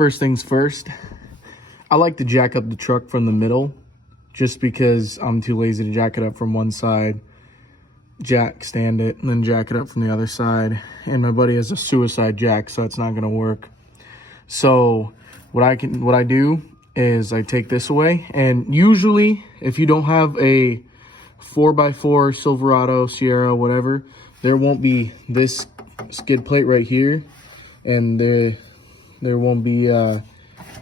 First things first, I like to jack up the truck from the middle just because I'm too lazy to jack it up from one side, stand it, and then jack it up from the other side. And my buddy has a suicide jack, so it's not gonna work. So what I do is I take this away, and usually if you don't have a 4x4 Silverado, Sierra, whatever, there won't be this skid plate right here, and there won't be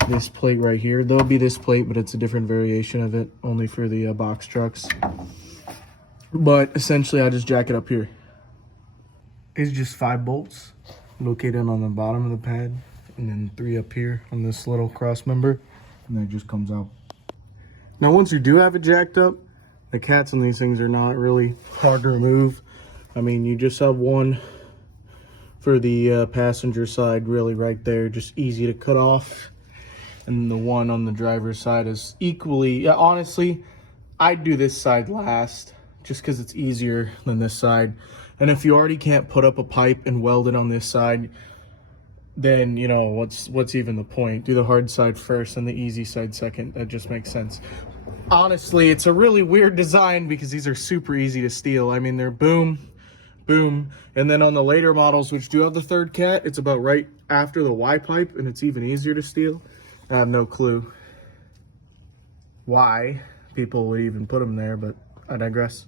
this plate right here. There'll be this plate, but it's a different variation of it, only for the box trucks. But essentially, I just jack it up here. It's just 5 bolts located on the bottom of the pad, and then 3 up here on this little cross member, and then it just comes out. Now, once you do have it jacked up, the cats on these things are not really hard to remove. I mean, you just have one for the passenger side, really right there, just easy to cut off. And the one on the driver's side is equally, honestly, I'd do this side last just because it's easier than this side. And if you already can't put up a pipe and weld it on this side, then, you know, what's even the point? Do the hard side first and the easy side second. That just makes sense. Honestly, it's a really weird design because these are super easy to steal. I mean, they're boom, boom. And then on the later models, which do have the third cat, it's about right after the Y pipe, and it's even easier to steal. I have no clue why people would even put them there, but I digress.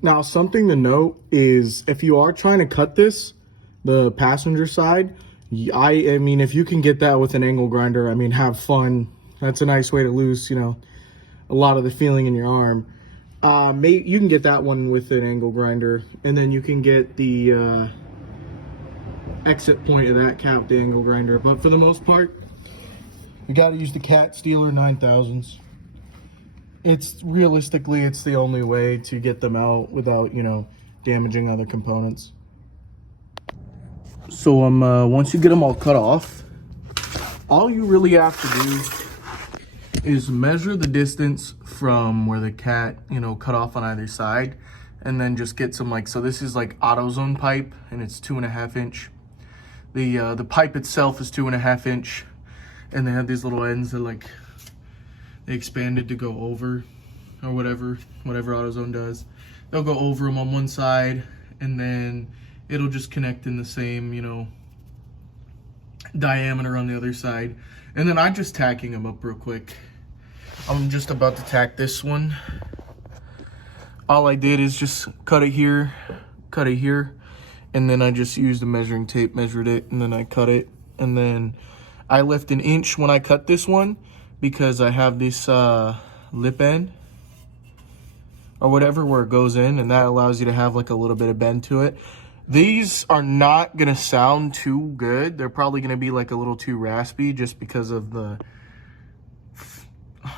Now, something to note is if you are trying to cut this, the passenger side, I mean, if you can get that with an angle grinder, I mean, have fun. That's a nice way to lose, you know, a lot of the feeling in your arm. You can get that one with an angle grinder, and then you can get the exit point of that cat with the angle grinder. But for the most part, you got to use the Cat Steeler 9000s. It's realistically, it's the only way to get them out without, you know, damaging other components. So once you get them all cut off, all you really have to do is measure the distance from where the cat, you know, cut off on either side, and then just get some, like, so this is like AutoZone pipe, and it's 2.5 inch. The pipe itself is 2.5 inch, and they have these little ends that, like, they expanded to go over, or whatever AutoZone does. They'll go over them on one side, and then it'll just connect in the same, you know, diameter on the other side. And then I'm just tacking them up real quick. I'm just about to tack this one. All I did is just cut it here, and then I just used a measuring tape, measured it, and then I cut it. And then I left 1 inch when I cut this one because I have this lip end or whatever where it goes in, and that allows you to have like a little bit of bend to it. These are not gonna sound too good. They're probably gonna be like a little too raspy just because of the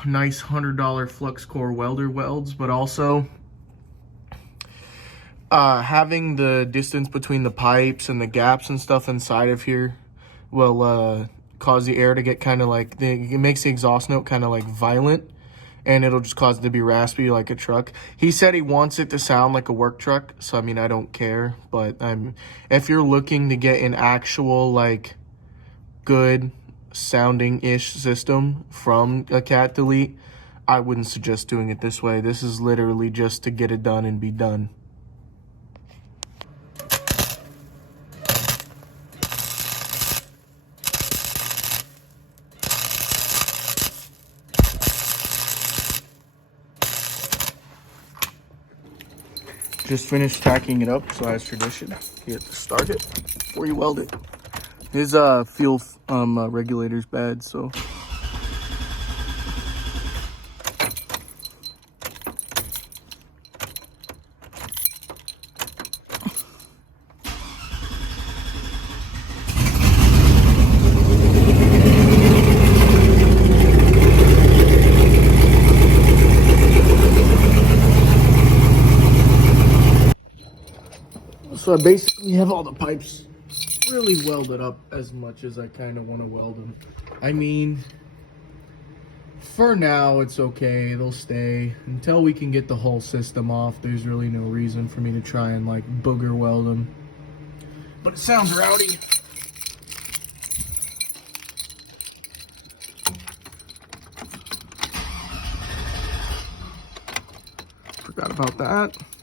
nice $100 flux core welder welds, but also having the distance between the pipes and the gaps and stuff inside of here will cause the air to get kind of like, it makes the exhaust note kind of like violent, and it'll just cause it to be raspy like a truck. He said he wants it to sound like a work truck, so I mean, I don't care, but if you're looking to get an actual like good sounding-ish system from a Cat Delete, I wouldn't suggest doing it this way. This is literally just to get it done and be done. Just finished tacking it up, so as tradition, you have to start it before you weld it. His fuel regulator's bad, so. So I basically have all the pipes really welded up as much as I kind of want to weld them. I mean, for now it's okay, they'll stay until we can get the whole system off. There's really no reason for me to try and like booger weld them, but it sounds rowdy. Forgot about that.